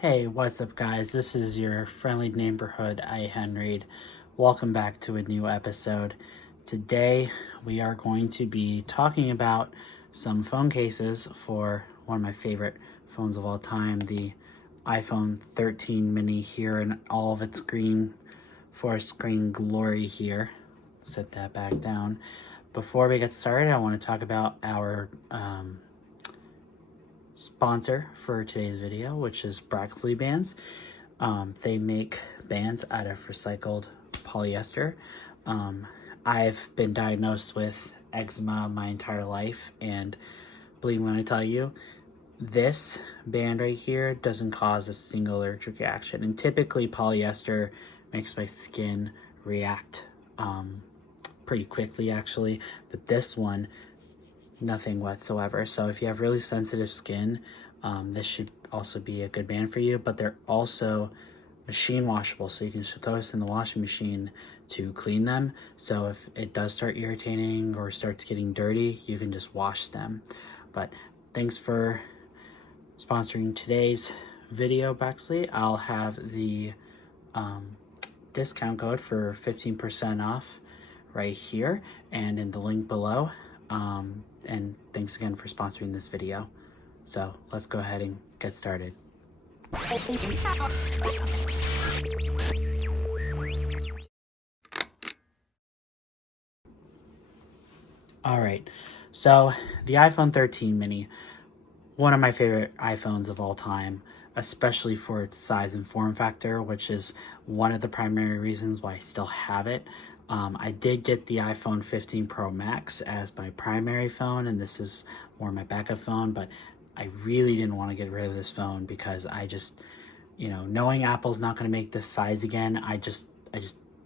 Hey, what's up guys? This is your friendly neighborhood Henry. Welcome back to a new episode. Today we are going to be talking about some phone cases for one of my favorite phones of all time, the iPhone 13 mini here in all of its green forest screen glory here. Set that back down. Before we get started, I want to talk about our sponsor for today's video, which is Brackley Bands. They make bands out of recycled polyester. I've been diagnosed with eczema my entire life, and believe me when I tell you, this band right here doesn't cause a single allergic reaction. And typically polyester makes my skin react pretty quickly actually, but this one, nothing whatsoever. So if you have really sensitive skin, this should also be a good band for you. But they're also machine washable, so you can throw this in the washing machine to clean them. So if it does start irritating or starts getting dirty, you can just wash them. But thanks for sponsoring today's video, Bexley. I'll have the discount code for 15% off right here and in the link below. And thanks again for sponsoring this video. So let's go ahead and get started. All right, so the iPhone 13 mini, one of my favorite iPhones of all time, especially for its size and form factor, which is one of the primary reasons why I still have it. I did get the iPhone 15 Pro Max as my primary phone, and this is more my backup phone, but I really didn't want to get rid of this phone because I just, knowing Apple's not going to make this size again, I just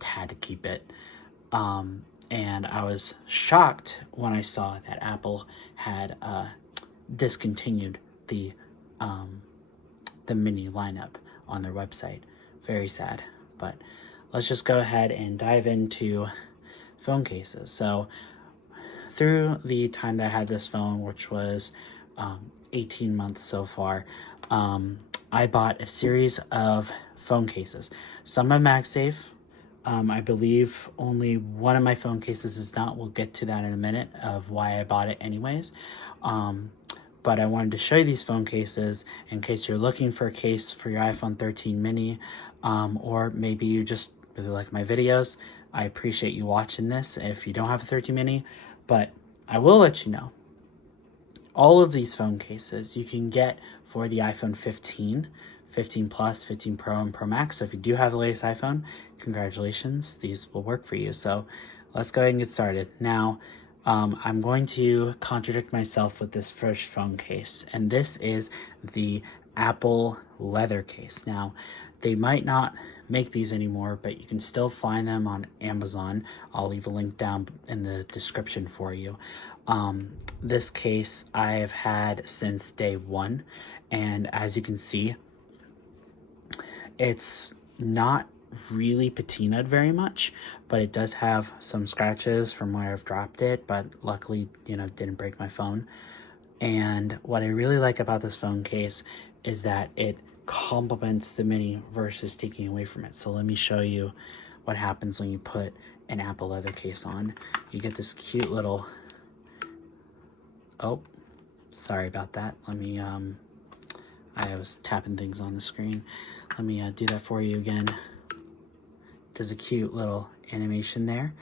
had to keep it. And I was shocked when I saw that Apple had discontinued the mini lineup on their website. Very sad, but let's just go ahead and dive into phone cases. So through the time that I had this phone, which was 18 months so far, I bought a series of phone cases. Some are MagSafe. I believe only one of my phone cases is not. We'll get to that in a minute of why I bought it anyways. But I wanted to show you these phone cases in case you're looking for a case for your iPhone 13 mini, or maybe you just really like my videos. I appreciate you watching this if you don't have a 13 mini, but I will let you know, all of these phone cases you can get for the iPhone 15, 15 Plus, 15 Pro, and Pro Max. So if you do have the latest iPhone, congratulations, these will work for you. So let's go ahead and get started. Now, I'm going to contradict myself with this first phone case, and this is the Apple leather case. Now, they might not make these anymore, but you can still find them on Amazon. I'll leave a link down in the description for you. This case I have had since day one, and as you can see, it's not really patinaed very much, but it does have some scratches from where I've dropped it, but luckily, didn't break my phone. And what I really like about this phone case is that it complements the mini versus taking away from it. So let me show you what happens when you put an Apple leather case on. You get this cute little, oh, sorry about that. Let me, I was tapping things on the screen. Let me do that for you again. Does a cute little animation there.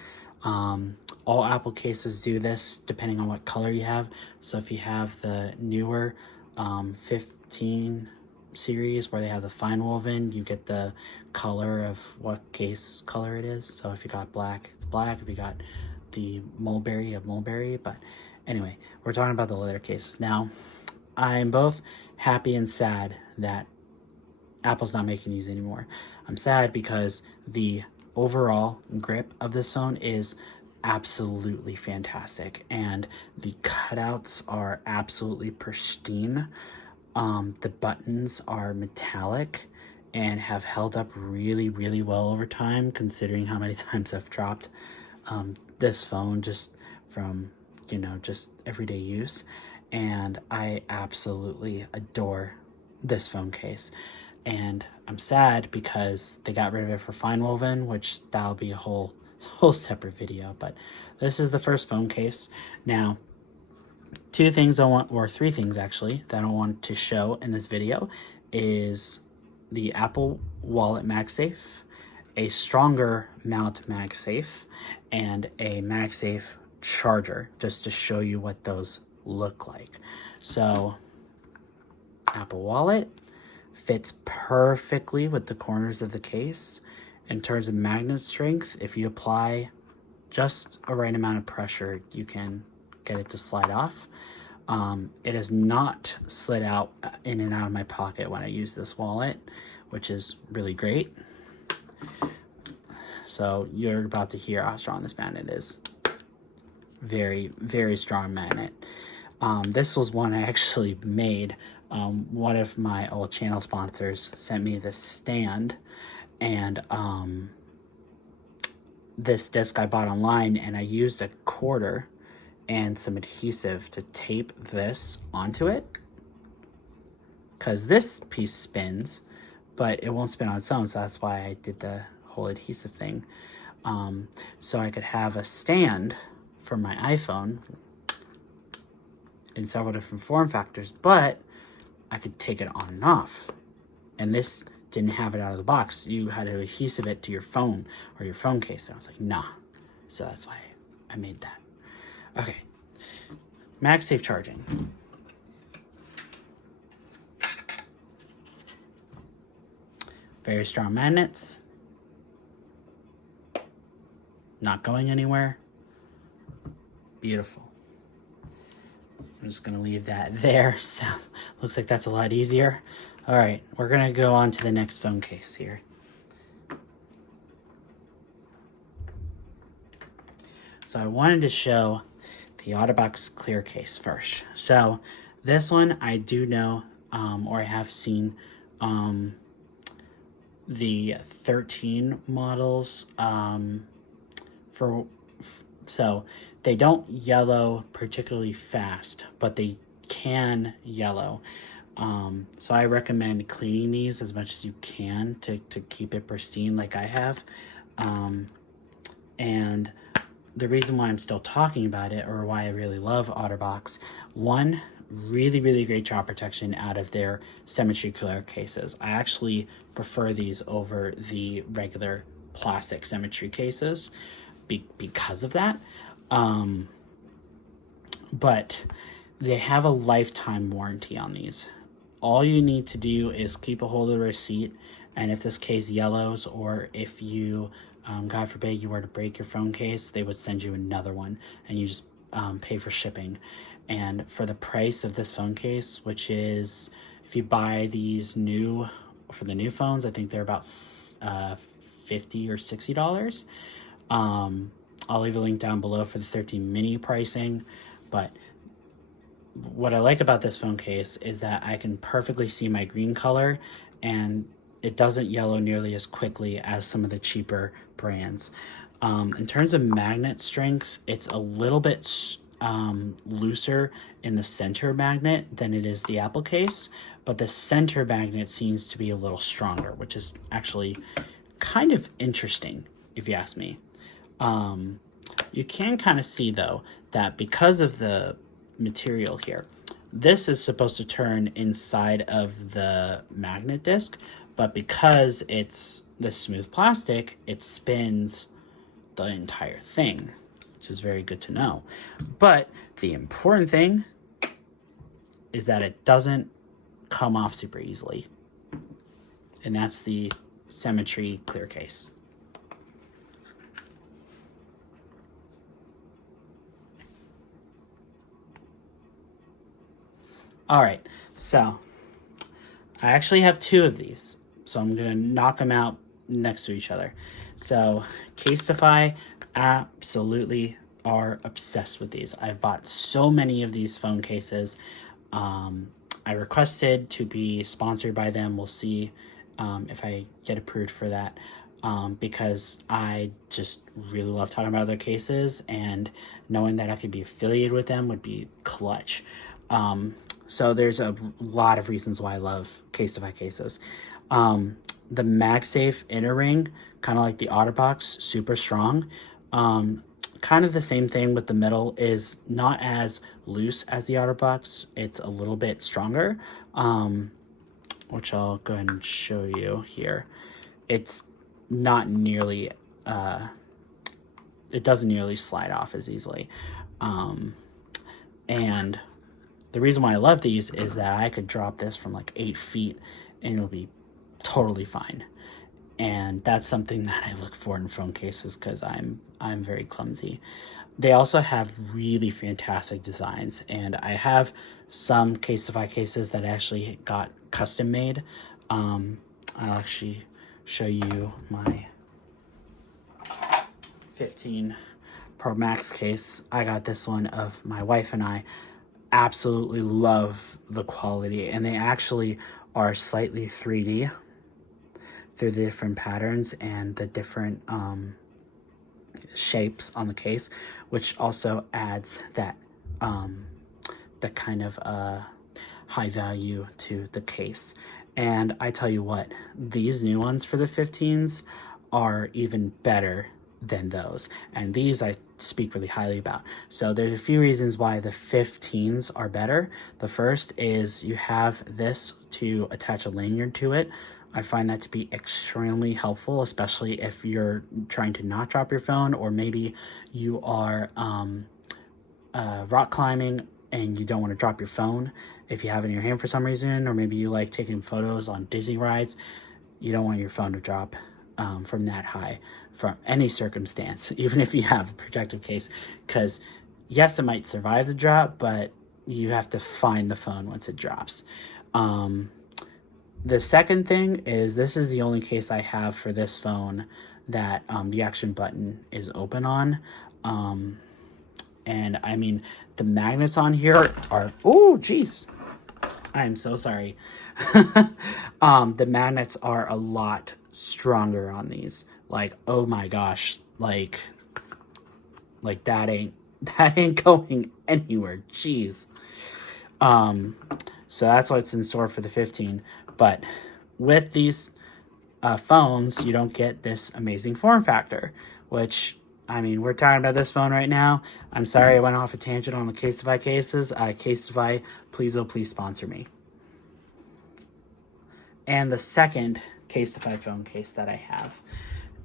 All Apple cases do this depending on what color you have. So if you have the newer 15 series where they have the fine woven, you get the color of what case color it is. So if you got black, it's black. If you got the mulberry, you have mulberry. But anyway, we're talking about the leather cases. Now, I'm both happy and sad that Apple's not making these anymore. I'm sad because the overall grip of this phone is absolutely fantastic, and the cutouts are absolutely pristine. The buttons are metallic and have held up really, really well over time, considering how many times I've dropped this phone just from, just everyday use. And I absolutely adore this phone case. and I'm sad because they got rid of it for fine woven, which that'll be a whole separate video. But this is the first phone case. Now, two things I want, or three things actually, that I want to show in this video is the Apple Wallet MagSafe, a stronger mount MagSafe, and a MagSafe charger, just to show you what those look like. So Apple Wallet fits perfectly with the corners of the case. In terms of magnet strength, if you apply just a right amount of pressure, you can get it to slide off. It has not slid out in and out of my pocket when I use this wallet, which is really great. So you're about to hear how strong this magnet is. Very, very strong magnet. This was one I actually made. One of my old channel sponsors sent me this stand, and this disc I bought online, and I used a quarter and some adhesive to tape this onto it, because this piece spins, but it won't spin on its own, so that's why I did the whole adhesive thing. So I could have a stand for my iPhone in several different form factors, but I could take it on and off. And this didn't have it out of the box. You had to adhesive it to your phone or your phone case. And I was like, nah. So that's why I made that. Okay. MagSafe charging. Very strong magnets. Not going anywhere. Beautiful. I'm just gonna leave that there. So looks like that's a lot easier. All right, we're gonna go on to the next phone case here. So I wanted to show the OtterBox clear case first. So this one I do know, or I have seen the 13 models so they don't yellow particularly fast, but they can yellow. So I recommend cleaning these as much as you can to keep it pristine like I have. And the reason why I'm still talking about it, or why I really love OtterBox, one, really, really great child protection out of their Symmetry clear cases. I actually prefer these over the regular plastic Symmetry cases because of that. But they have a lifetime warranty on these. All you need to do is keep a hold of the receipt, and if this case yellows, or if you, God forbid, you were to break your phone case, they would send you another one, and you just pay for shipping. And for the price of this phone case, which is, if you buy these for the new phones, I think they're about $50 or $60. I'll leave a link down below for the 13 mini pricing. But what I like about this phone case is that I can perfectly see my green color, and it doesn't yellow nearly as quickly as some of the cheaper brands. In terms of magnet strength, it's a little bit looser in the center magnet than it is the Apple case, but the center magnet seems to be a little stronger, which is actually kind of interesting if you ask me. You can kind of see though that because of the material here, this is supposed to turn inside of the magnet disc, but because it's the smooth plastic, it spins the entire thing, which is very good to know. But the important thing is that it doesn't come off super easily, and that's the Symmetry clear case. All right, so I actually have two of these, so I'm gonna knock them out next to each other. So Casetify absolutely are obsessed with these. I've bought so many of these phone cases. I requested to be sponsored by them. We'll see if I get approved for that, because I just really love talking about their cases, and knowing that I could be affiliated with them would be clutch. So there's a lot of reasons why I love Casetify cases. The MagSafe inner ring, kind of like the OtterBox, super strong. Kind of the same thing with the middle, is not as loose as the OtterBox. It's a little bit stronger, which I'll go ahead and show you here. It's not nearly, it doesn't nearly slide off as easily. And the reason why I love these is that I could drop this from like 8 feet and it'll be totally fine. And that's something that I look for in phone cases because I'm very clumsy. They also have really fantastic designs, and I have some Casetify cases that actually got custom made. I'll actually show you my 15 Pro Max case. I got this one of my wife and I. Absolutely love the quality, and they actually are slightly 3D through the different patterns and the different shapes on the case, which also adds that the kind of high value to the case. And I tell you what, these new ones for the 15s are even better than those, and these I speak really highly about. So there's a few reasons why the 15s are better. The first is you have this to attach a lanyard to it. I find that to be extremely helpful, especially if you're trying to not drop your phone, or maybe you are rock climbing and you don't want to drop your phone if you have it in your hand for some reason, or maybe you like taking photos on Disney rides. You don't want your phone to drop from that high from any circumstance, even if you have a protective case, because yes, it might survive the drop, but you have to find the phone once it drops. The second thing is, this is the only case I have for this phone that the action button is open on. And I mean, the magnets on here are, oh geez, I am so sorry. The magnets are a lot stronger on these. Like, oh my gosh, like that ain't going anywhere. Jeez. So that's what's in store for the 15. But with these phones, you don't get this amazing form factor, which, I mean, we're talking about this phone right now. I'm sorry I went off a tangent on the Casetify cases. Casetify, please, oh please sponsor me. And the second Casetify phone case that I have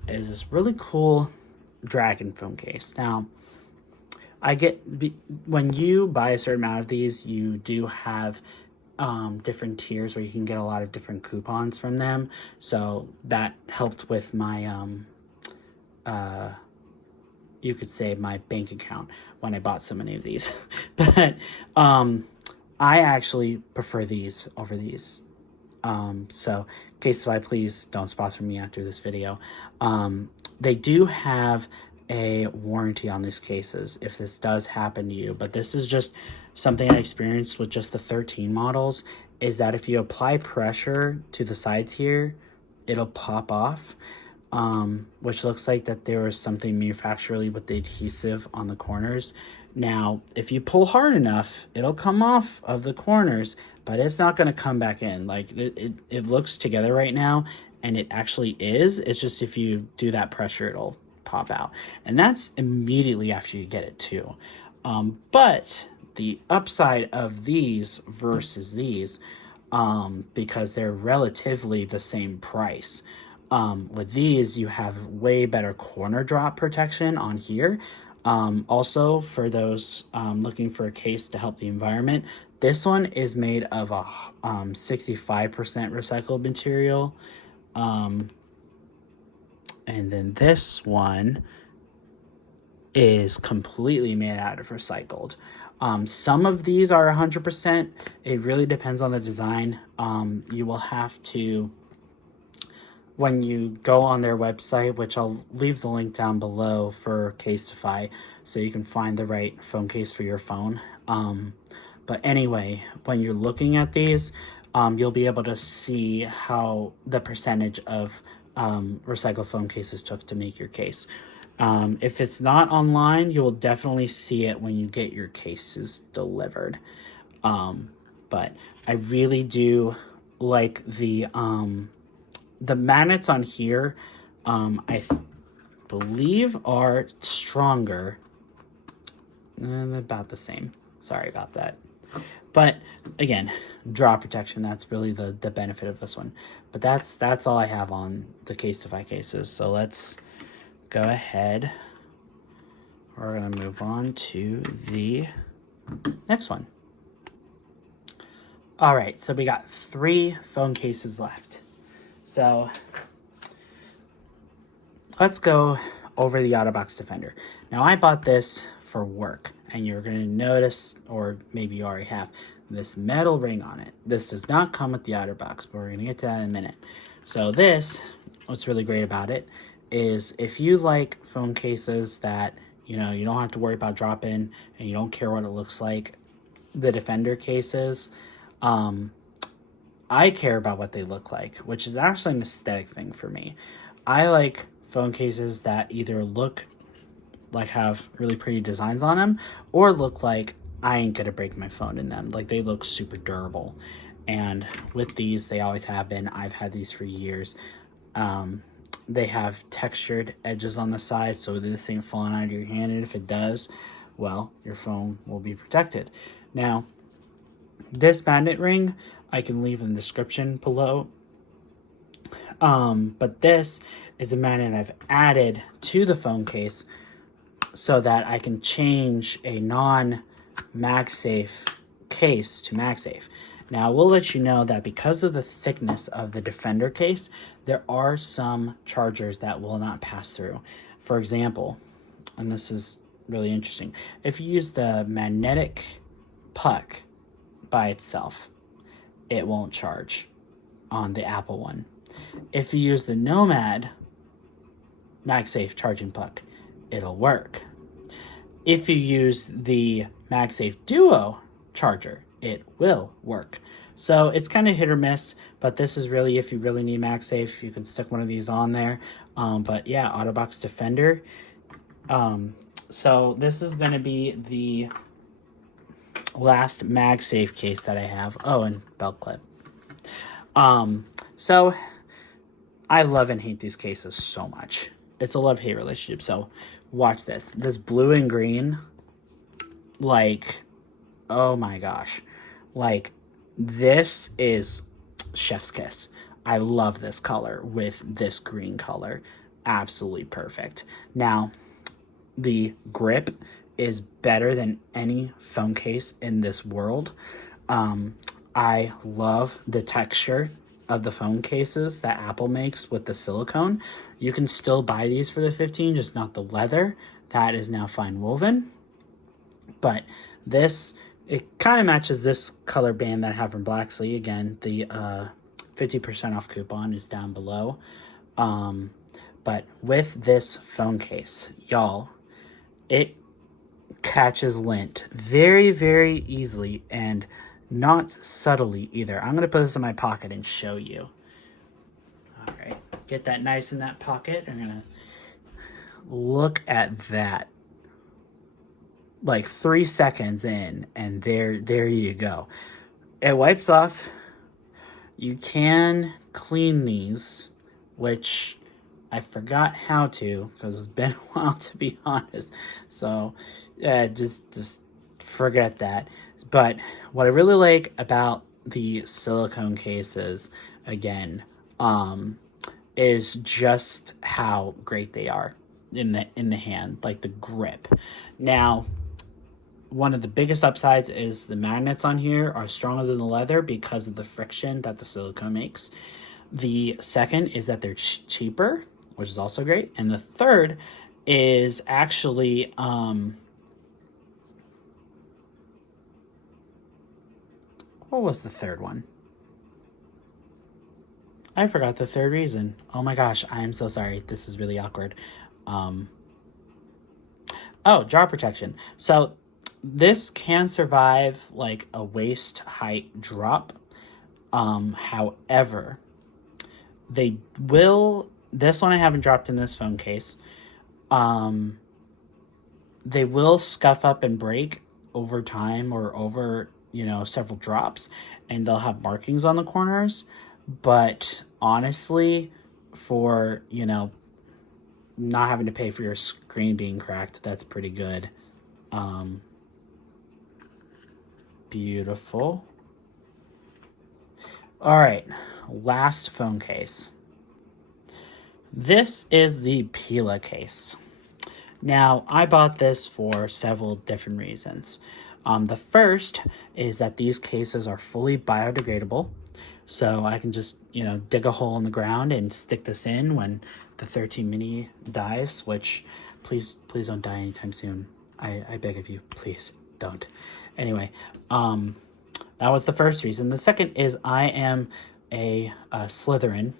is this really cool dragon phone case. Now, when you buy a certain amount of these, you do have different tiers where you can get a lot of different coupons from them. So that helped with my, you could say my bank account when I bought so many of these. But I actually prefer these over these. So Casetify, please don't sponsor me after this video. They do have a warranty on these cases if this does happen to you, but this is just something I experienced with just the 13 models, is that if you apply pressure to the sides here, it'll pop off, which looks like that there was something manufacturally with the adhesive on the corners. Now, if you pull hard enough, it'll come off of the corners, but it's not going to come back in. Like, it looks together right now, and it actually is. It's just if you do that pressure, it'll pop out. And that's immediately after you get it too. But the upside of these versus these, because they're relatively the same price, with these, you have way better corner drop protection on here. Also, for those looking for a case to help the environment, this one is made of a 65% recycled material. And then this one is completely made out of recycled. Some of these are 100%. It really depends on the design. You will have to, when you go on their website, which I'll leave the link down below for Casetify, so you can find the right phone case for your phone. But anyway, when you're looking at these, you'll be able to see how the percentage of recycled phone cases took to make your case. If it's not online, you will definitely see it when you get your cases delivered. but I really do like the magnets on here. I believe are stronger. About the same. Sorry about that. But again, drop protection, that's really the benefit of this one. But that's all I have on the Casetify cases. So let's go ahead. We're going to move on to the next one. All right, so we got 3 phone cases left. So let's go over the OtterBox Defender. Now, I bought this for work, and you're going to notice, or maybe you already have, this metal ring on it. This does not come with the OtterBox, but we're going to get to that in a minute. So this, what's really great about it, is if you like phone cases that, you know, you don't have to worry about drop-in, and you don't care what it looks like, the Defender cases, I care about what they look like, which is actually an aesthetic thing for me. I like phone cases that either look like have really pretty designs on them or look like I ain't gonna break my phone in them. Like, they look super durable. And with these, they always have been. I've had these for years. They have textured edges on the side, so this ain't falling out of your hand. And if it does, well, your phone will be protected. Now, this magnet ring, I can leave in the description below. But this is a magnet I've added to the phone case so that I can change a non-MagSafe case to MagSafe. Now, we'll let you know that because of the thickness of the Defender case, there are some chargers that will not pass through. For example, and this is really interesting, if you use the magnetic puck by itself, it won't charge on the Apple one. If you use the Nomad MagSafe charging puck, it'll work. If you use the MagSafe Duo charger, it will work. So it's kind of hit or miss, but this is really, if you really need MagSafe, you can stick one of these on there. But yeah, OtterBox Defender. So this is going to be the last MagSafe case that I have. Oh, and belt clip. So I love and hate these cases so much. It's a love-hate relationship. So watch this. This blue and green, like, oh my gosh. Like, this is chef's kiss. I love this color with this green color. Absolutely perfect. Now, the grip is better than any phone case in this world. I love the texture of the phone cases that Apple makes with the silicone. You can still buy these for the $15, just not the leather. That is now fine woven. But this, it kind of matches this color band that I have from Blacksley. Again, the 50% off coupon is down below. But with this phone case, y'all, it catches lint very, very easily and not subtly either. I'm going to put this in my pocket and show you. All right, get that nice in that pocket. I'm going to look at that. Like 3 seconds in, and there you go. It wipes off. You can clean these, which I forgot how to because it's been a while, to be honest. So just forget that. But what I really like about the silicone cases, again, is just how great they are in the hand, like the grip. Now, one of the biggest upsides is the magnets on here are stronger than the leather because of the friction that the silicone makes. The second is that they're cheaper, which is also great. And the third is actually what was the third one? I forgot the third reason. Oh my gosh, I am so sorry. This is really awkward. Oh, drop protection. So this can survive like a waist height drop. However, they will, this one I haven't dropped in this phone case. They will scuff up and break over time or over you know, several drops, and they'll have markings on the corners. But honestly, for, you know, not having to pay for your screen being cracked, that's pretty good. Beautiful. All right, last phone case. This is the Pela case. Now, I bought this for several different reasons. The first is that these cases are fully biodegradable, so I can just, you know, dig a hole in the ground and stick this in when the 13 mini dies, which please don't die anytime soon. I beg of you, please don't. Anyway, that was the first reason. The second is I am a Slytherin.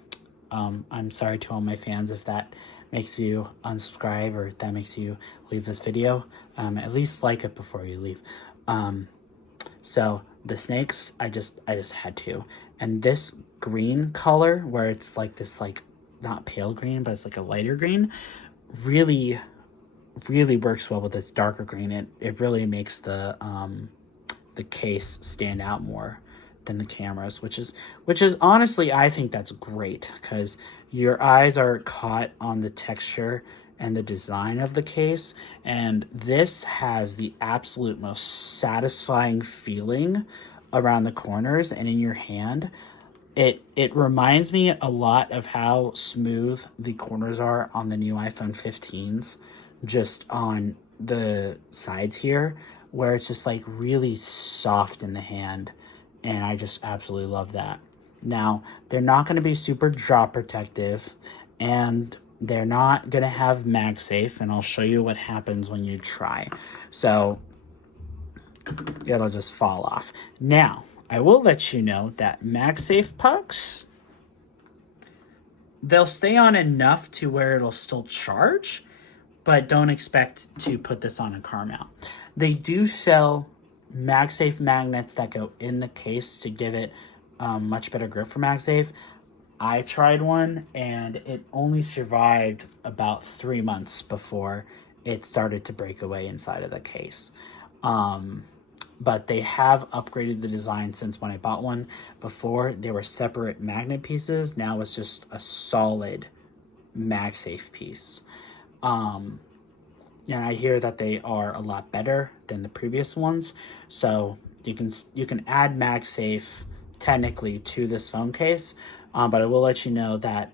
I'm sorry to all my fans if that makes you unsubscribe or that makes you leave this video. At least like it before you leave. So the snakes, I just had to. And this green color, where it's like this, like, not pale green, but it's like a lighter green, really works well with this darker green. It really makes the case stand out more than the cameras, which is honestly, I think that's great, because your eyes are caught on the texture and the design of the case, and this has the absolute most satisfying feeling around the corners and in your hand. It reminds me a lot of how smooth the corners are on the new iPhone 15s, just on the sides here, where it's just like really soft in the hand, and I just absolutely love that. Now, they're not going to be super drop protective, and they're not going to have MagSafe, and I'll show you what happens when you try. So it'll just fall off. Now, I will let you know that MagSafe pucks, they'll stay on enough to where it'll still charge, but don't expect to put this on a car mount. They do sell MagSafe magnets that go in the case to give it much better grip for MagSafe. I tried one, and it only survived about 3 months before it started to break away inside of the case. But they have upgraded the design since when I bought one. Before, they were separate magnet pieces. Now it's just a solid MagSafe piece. And I hear that they are a lot better than the previous ones. So you can add MagSafe technically to this phone case. But I will let you know that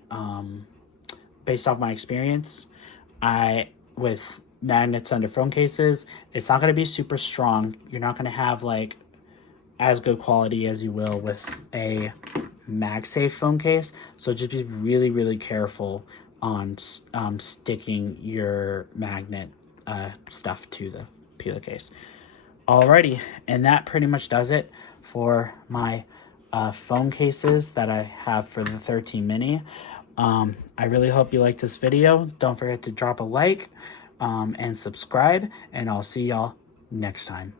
based off my experience, with magnets under phone cases, it's not going to be super strong. You're not going to have like as good quality as you will with a MagSafe phone case. So just be really careful on sticking your magnet stuff to the Pela case. Alrighty, and that pretty much does it for my phone cases that I have for the 13 mini. I really hope you liked this video. Don't forget to drop a like and subscribe, and I'll see y'all next time.